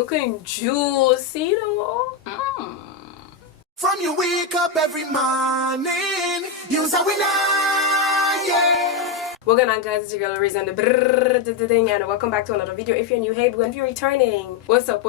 looking juicy though. From you wake up every morning, you's a winner, yeah. What's going on, guys? It's your girl Riz and and welcome back to another video. If you're new, hey, but if you're returning, what's up?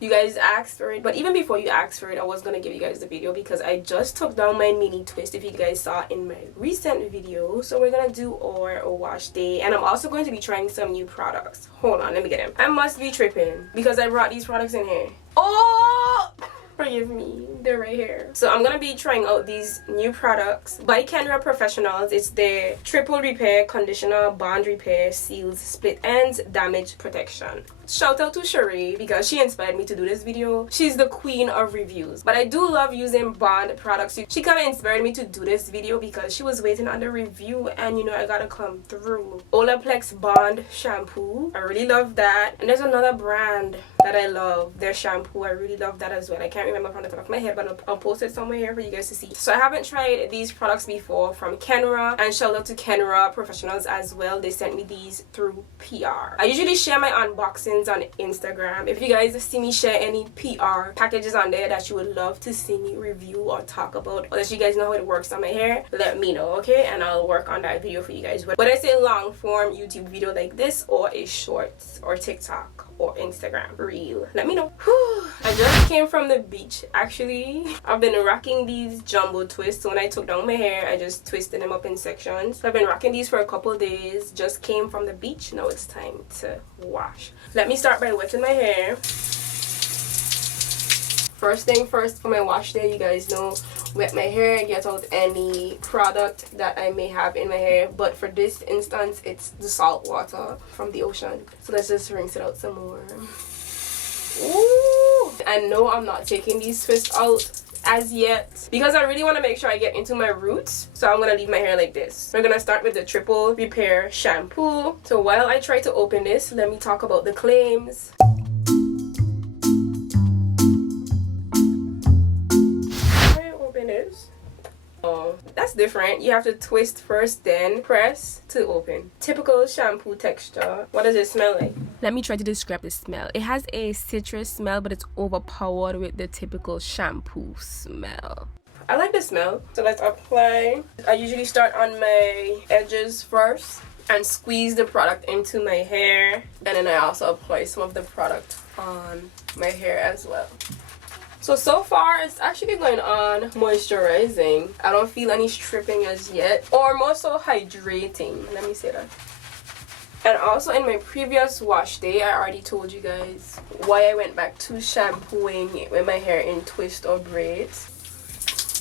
You guys asked for it, but even before you asked for it, I was gonna give you guys the video because I just took down my mini twist, if you guys saw in my recent video. So we're gonna do our wash day, and I'm also going to be trying some new products. Hold on, let me get them. I must be tripping because I brought these products in here. Oh, forgive me, they're right here. So I'm gonna be trying out these new products by Kenra Professionals. It's their triple repair, conditioner, bond repair, seals, split ends, damage protection. Shout out to Shea because she inspired me to do this video. She's the queen of reviews, but I do love using bond products. She kind of inspired me to do this video because she was waiting on the review, and you know I gotta come through. Olaplex Bond Shampoo, I really love that. And there's another brand that I love, their shampoo. I really love that as well. I can't remember from the top of my head, but I'll post it somewhere here for you guys to see. So I haven't tried these products before from Kenra, and shout out to Kenra Professionals as well. They sent me these through PR. I usually share my unboxings on Instagram. If you guys see me share any PR packages on there that you would love to see me review or talk about, or that you guys know how it works on my hair, let me know, okay? And I'll work on that video for you guys. Whether it's a long form YouTube video like this or a shorts or TikTok or Instagram reel, let me know. Whew. I just came from the beach actually. I've been rocking these jumbo twists. So when I took down my hair, I just twisted them up in sections. So I've been rocking these for a couple days. Just came from the beach. Now it's time to wash. Let me start by wetting my hair. First thing first, for my wash day, you guys know, wet my hair, get out any product that I may have in my hair. But for this instance, it's the salt water from the ocean. So let's just rinse it out some more. Ooh! And no, I'm not taking these twists out as yet because I really want to make sure I get into my roots. So I'm gonna leave my hair like this. We're gonna start with the triple repair shampoo. So while I try to open this, let me talk about the claims. Oh, that's different. You have to twist first, then press to open. Typical shampoo texture. What does it smell like? Let me try to describe the smell. It has a citrus smell, but it's overpowered with the typical shampoo smell. I like the smell. So let's apply. I usually start on my edges first and squeeze the product into my hair. And then I also apply some of the product on my hair as well. So far, it's actually going on moisturizing. I don't feel any stripping as yet, or more so hydrating. Let me say that. And also in my previous wash day, I already told you guys why I went back to shampooing with my hair in twist or braids.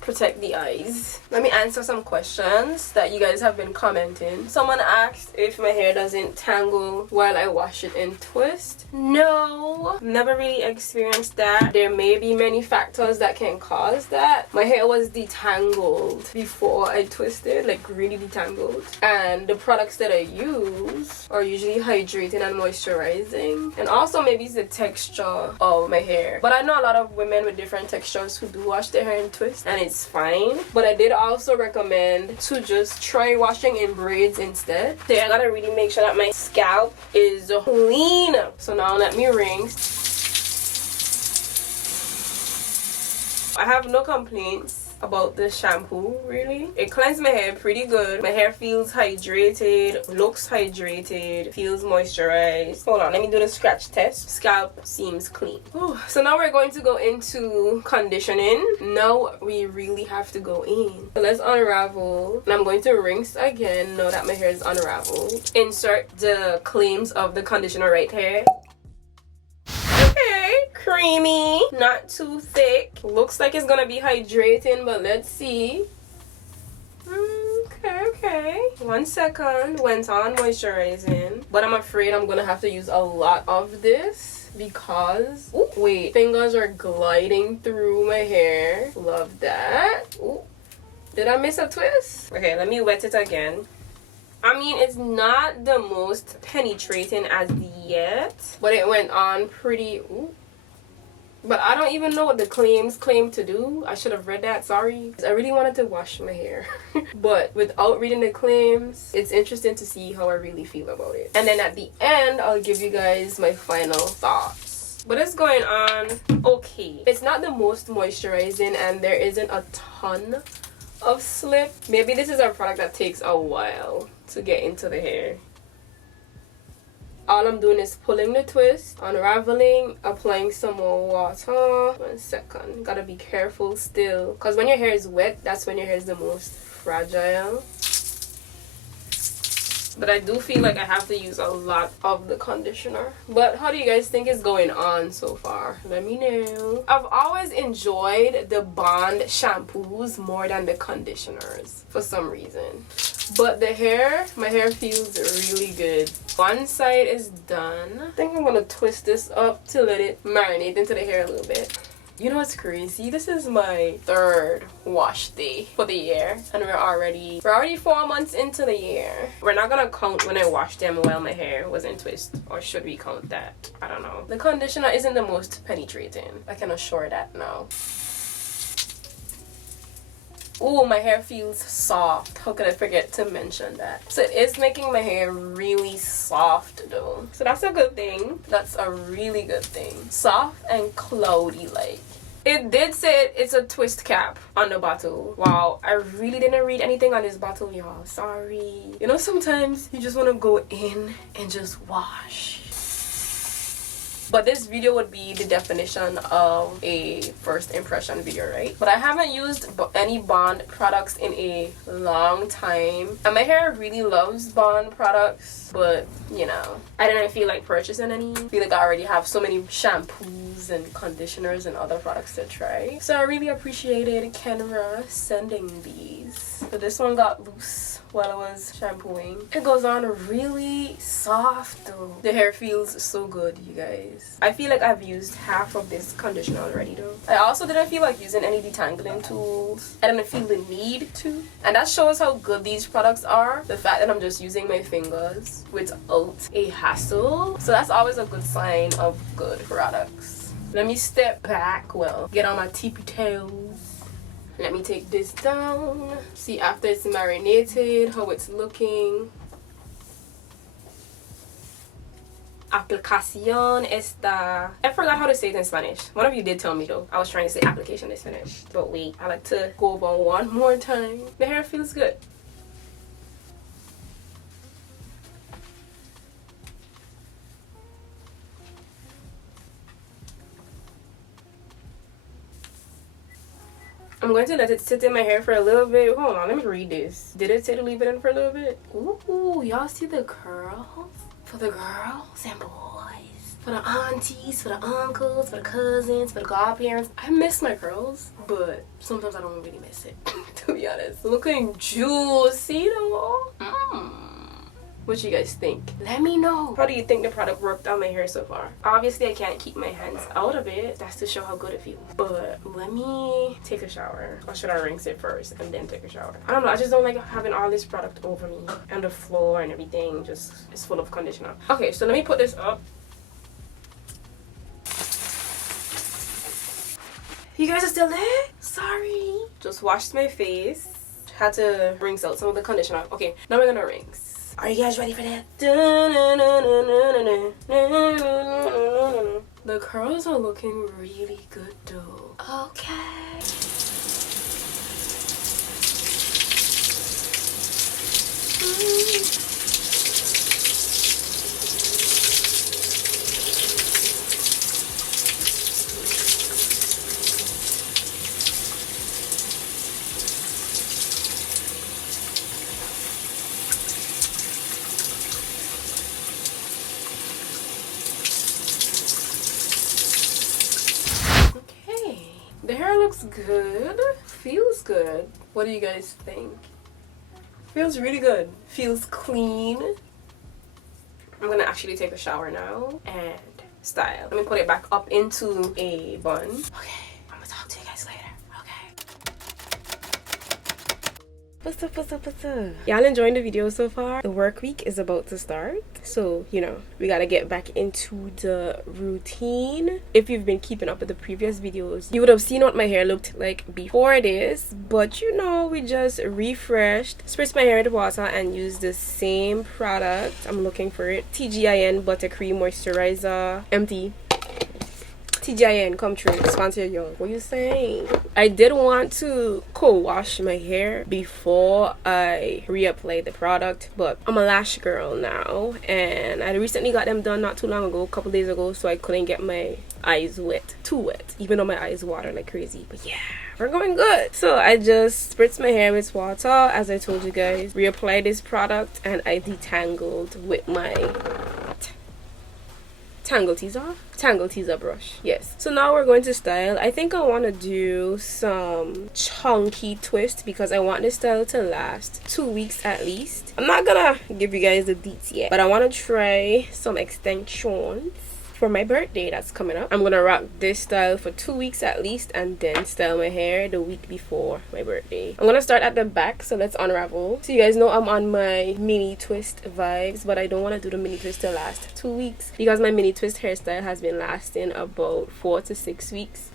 Protect the eyes. Let me answer some questions that you guys have been commenting. Someone asked if my hair doesn't tangle while I wash it in twist. No, never really experienced that. There may be many factors that can cause that. My hair was detangled before I twisted, like really detangled. And the products that I use are usually hydrating and moisturizing. And also maybe it's the texture of my hair. But I know a lot of women with different textures who do wash their hair in twist, and it's fine. But I did also recommend to just try washing in braids instead. So I gotta really make sure that my scalp is clean. So now let me rinse. I have no complaints about the shampoo, really. It cleansed my hair pretty good. My hair feels hydrated, looks hydrated, feels moisturized. Hold on, let me do the scratch test. Scalp seems clean. Ooh. So now we're going to go into conditioning. Now we really have to go in. So let's unravel. And I'm going to rinse again now that my hair is unraveled. Insert the claims of the conditioner right here. Creamy, not too thick. Looks like it's gonna be hydrating, but let's see. Okay. 1 second. Went on moisturizing, but I'm afraid I'm gonna have to use a lot of this because ooh, wait, fingers are gliding through my hair. Love that. Ooh. Did I miss a twist? Okay, let me wet it again. I mean, it's not the most penetrating as yet, but it went on pretty. Ooh. But I don't even know what the claims claim to do. I should have read that, sorry. I really wanted to wash my hair. But without reading the claims, it's interesting to see how I really feel about it. And then at the end, I'll give you guys my final thoughts. But it's going on okay. It's not the most moisturizing and there isn't a ton of slip. Maybe this is a product that takes a while to get into the hair. All I'm doing is pulling the twist, unraveling, applying some more water. 1 second. Gotta be careful still, because when your hair is wet, that's when your hair is the most fragile. But I do feel like I have to use a lot of the conditioner. But how do you guys think is going on so far? Let me know. I've always enjoyed the Bond shampoos more than the conditioners for some reason. But the hair, my hair feels really good. One side is done. I think I'm gonna twist this up to let it marinate into the hair a little bit. You know what's crazy? This is my 3rd wash day for the year, and we're already 4 months into the year. We're not gonna count when I washed them while my hair was in twist, or should we count that? I don't know. The conditioner isn't the most penetrating, I can assure that now. Oh, my hair feels soft. How could I forget to mention that? So it is making my hair really soft though. So that's a good thing. That's a really good thing. Soft and cloudy like. It did say it's a twist cap on the bottle. Wow, I really didn't read anything on this bottle, y'all. Sorry. You know, sometimes you just want to go in and just wash. But this video would be the definition of a first impression video, right? But I haven't used any Bond products in a long time. And my hair really loves Bond products. But, you know, I didn't feel like purchasing any. I feel like I already have so many shampoos and conditioners and other products to try. So I really appreciated Kenra sending these. So this one got loose while I was shampooing. It goes on really soft though. The hair feels so good, you guys. I feel like I've used half of this conditioner already though. I also didn't feel like using any detangling tools. I didn't feel the need to. And that shows how good these products are. The fact that I'm just using my fingers without a hassle. So that's always a good sign of good products. Let me step back, well, get on my tippy toes. Let me take this down. See after it's marinated how it's looking. Aplicación está... I forgot how to say it in Spanish. One of you did tell me though. I was trying to say application is finished. But wait, I like to go over one more time. The hair feels good. I'm going to let it sit in my hair for a little bit. Hold on, let me read this. Did it say to leave it in for a little bit? Ooh, y'all see the curls? For the girls and boys. For the aunties, for the uncles, for the cousins, for the godparents. I miss my curls, but sometimes I don't really miss it, to be honest. Looking juicy though. What you guys think? Let me know. How do you think the product worked on my hair so far? Obviously, I can't keep my hands out of it. That's to show how good it feels. But let me take a shower. Or should I rinse it first and then take a shower? I don't know. I just don't like having all this product over me. And the floor and everything just is full of conditioner. Okay, so let me put this up. You guys are still there? Sorry. Just washed my face. Had to rinse out some of the conditioner. Okay, now we're gonna rinse. Are you guys ready for that? The curls are looking really good though. Okay. The hair looks good. Feels good. What do you guys think? Feels really good. Feels clean. I'm gonna actually take a shower now and style. Let me put it back up into a bun. Okay, I'm gonna talk to you guys later. What's up? Y'all enjoying the video so far? The work week is about to start, so you know we gotta get back into the routine. If you've been keeping up with the previous videos, you would have seen what my hair looked like before this, but you know, we just refreshed, spritzed my hair with water and used the same product. I'm looking for it. TGIN Buttercream Moisturizer, empty. TGIN, come true, sponsor y'all. What you saying? I did want to co-wash my hair before I reapply the product, but I'm a lash girl now, and I recently got them done not too long ago, a couple days ago, so I couldn't get my eyes wet, too wet, even though my eyes water like crazy. But yeah, we're going good. So I just spritzed my hair with water, as I told you guys, reapplied this product, and I detangled with my tangle teaser brush. Yes, so now we're going to style. I think I want to do some chunky twist because I want this style to last 2 weeks at least. I'm not gonna give you guys the deets yet, but I want to try some extensions for my birthday that's coming up. I'm gonna rock this style for 2 weeks at least, and then style my hair the week before my birthday. I'm gonna start at the back, so let's unravel. So you guys know I'm on my mini twist vibes, but I don't want to do the mini twist to last 2 weeks because my mini twist hairstyle has been lasting about 4 to 6 weeks.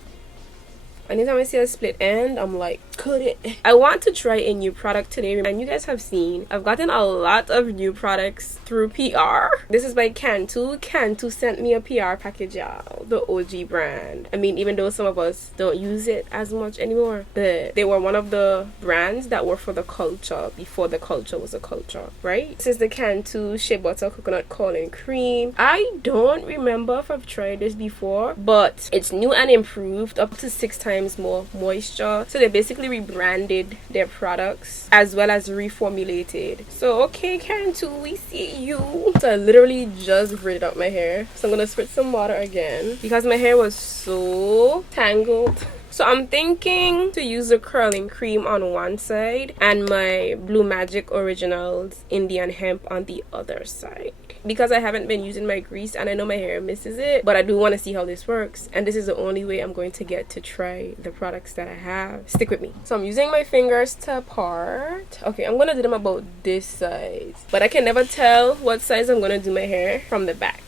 Anytime I see a split end, I'm like, could it? I want to try a new product today, and you guys have seen I've gotten a lot of new products through PR. This is by Cantu. Cantu sent me a PR package, y'all, the OG brand. I mean, even though some of us don't use it as much anymore, but they were one of the brands that were for the culture before the culture was a culture, right? This is the Cantu Shea Butter Coconut Calling Cream. I don't remember if I've tried this before, but it's new and improved, up to 6 times more moisture. So they basically rebranded their products as well as reformulated. So okay, Cantu, we see you. So I literally just braided up my hair, so I'm gonna spritz some water again because my hair was so tangled. So I'm thinking to use the curling cream on one side and my Blue Magic Originals Indian Hemp on the other side, because I haven't been using my grease and I know my hair misses it, but I do want to see how this works, and this is the only way I'm going to get to try the products that I have. Stick with me. So I'm using my fingers to part. Okay, I'm gonna do them about this size, but I can never tell what size I'm gonna do my hair from the back.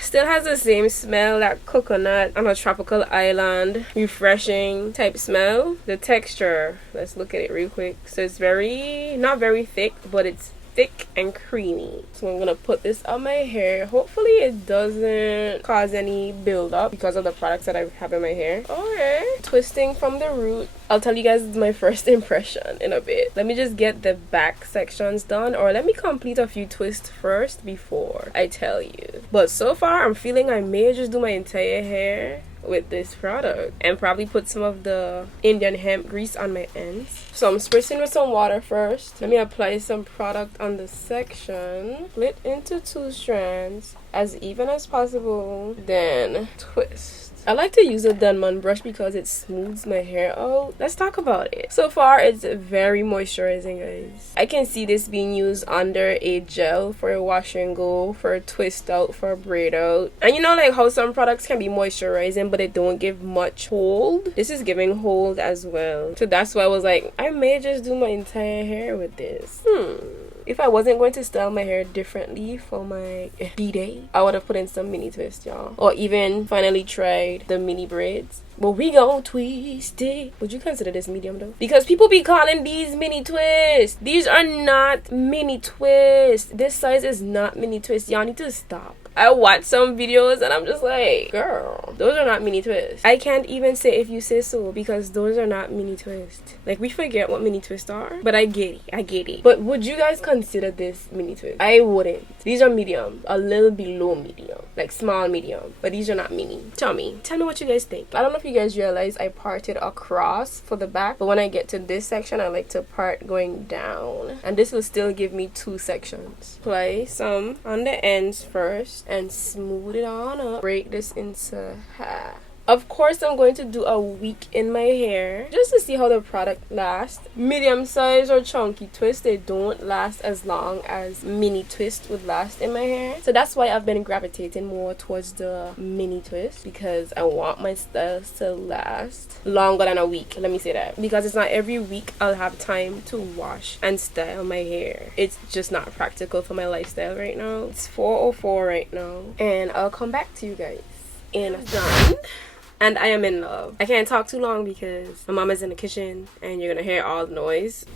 Still has the same smell, that coconut on a tropical island, refreshing type smell. The texture, let's look at it real quick. So it's not very thick, but it's thick and creamy. So I'm gonna put this on my hair. Hopefully it doesn't cause any buildup because of the products that I have in my hair. Okay, twisting from the root. I'll tell you guys my first impression in a bit. Let me just get the back sections done, or let me complete a few twists first before I tell you. But so far I'm feeling I may just do my entire hair with this product and probably put some of the Indian hemp grease on my ends. So I'm spritzing with some water first. Let me apply some product on the section, split into 2 strands as even as possible, then twist. I like to use a Denman brush because it smooths my hair out. Let's talk about it. So far it's very moisturizing, guys. I can see this being used under a gel for a wash and go, for a twist out, for a braid out. And you know, like how some products can be moisturizing but they don't give much hold, this is giving hold as well. So that's why I was like, I may just do my entire hair with this. If I wasn't going to style my hair differently for my B-day, I would have put in some mini twists, y'all, or even finally tried the mini braids. But we gon' twist it. Would you consider this medium though? Because people be calling these mini twists. These are not mini twists. This size is not mini twists. Y'all need to stop. I watch some videos and I'm just like, girl, those are not mini twists. I can't even say if you say so, because those are not mini twists. Like, we forget what mini twists are, but I get it. But would you guys consider this mini twist? I wouldn't. These are medium, a little below medium, like small medium, but these are not mini. Tell me what you guys think. I don't know if you guys realize I parted across for the back, but when I get to this section I like to part going down, and this will still give me 2 sections. Apply some on the ends first and smooth it on up. Break this into half. Of course, I'm going to do a week in my hair just to see how the product lasts. Medium size or chunky twist, they don't last as long as mini twist would last in my hair. So that's why I've been gravitating more towards the mini twist, because I want my styles to last longer than a week. Let me say that, because it's not every week I'll have time to wash and style my hair. It's just not practical for my lifestyle right now. It's 4:04 right now, and I'll come back to you guys. And I'm done. And I am in love. I can't talk too long because my mom is in the kitchen and you're gonna hear all the noise.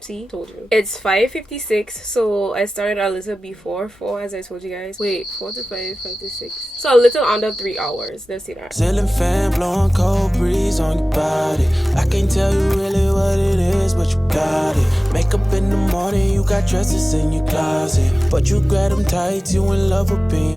See, told you. It's 5:56, so I started a little before 4, as I told you guys. Wait, 4 to 5, 5 to 6. So a little under 3 hours. Let's see that. Ceiling fan blowing cold breeze on your body. I can't tell you really what it is, but you got it. Makeup in the morning, you got dresses in your closet, but you grab them tight, you in love with being.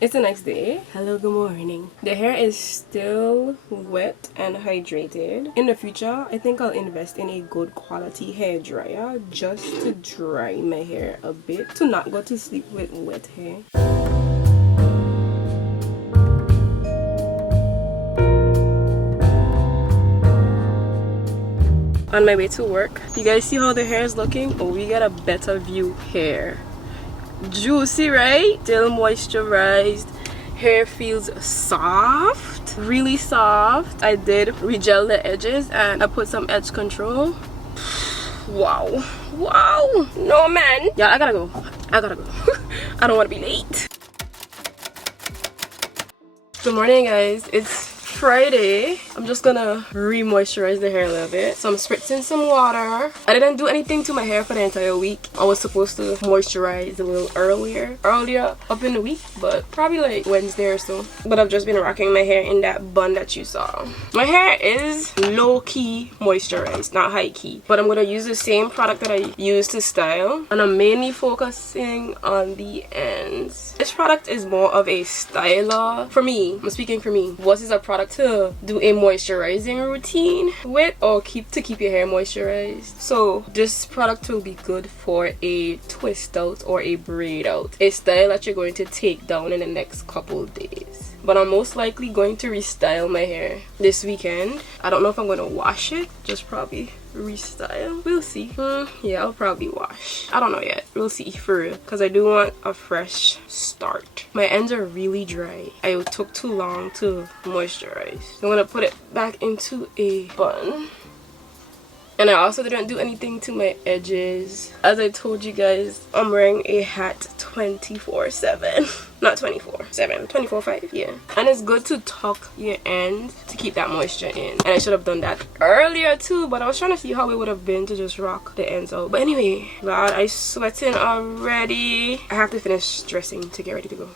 It's the next day. Hello, good morning. The hair is still wet and hydrated. In the future, I think I'll invest in a good quality hair dryer just to dry my hair a bit, to not go to sleep with wet hair. On my way to work, you guys see how the hair is looking? Oh, we got a better view hair. Juicy, right? Still moisturized. Hair feels soft, really soft. I did regel the edges and I put some edge control. Wow, wow. No, man. Yeah, I gotta go. I don't want to be late. Good morning, guys. It's Friday. I'm just gonna re-moisturize the hair a little bit. So I'm spritzing some water. I didn't do anything to my hair for the entire week. I was supposed to moisturize a little earlier up in the week, but probably like Wednesday or so. But I've just been rocking my hair in that bun that you saw. My hair is low-key moisturized, not high-key. But I'm gonna use the same product that I use to style, and I'm mainly focusing on the ends. This product is more of a styler for me. I'm speaking for me. What is a product to do a moisturizing routine with, or keep your hair moisturized? So this product will be good for a twist out or a braid out, a style that you're going to take down in the next couple days. But I'm most likely going to restyle my hair this weekend. I don't know if I'm going to wash it, just probably restyle. We'll see. Yeah, I'll probably wash. I don't know yet. We'll see, for real, because I do want a fresh start. My ends are really dry. I took too long to moisturize. I'm gonna put it back into a bun. And I also didn't do anything to my edges. As I told you guys, I'm wearing a hat 24/7. Not 24/7, 24/5, yeah. And it's good to tuck your ends to keep that moisture in. And I should have done that earlier too, but I was trying to see how it would have been to just rock the ends out. But anyway, God, I'm sweating already. I have to finish dressing to get ready to go.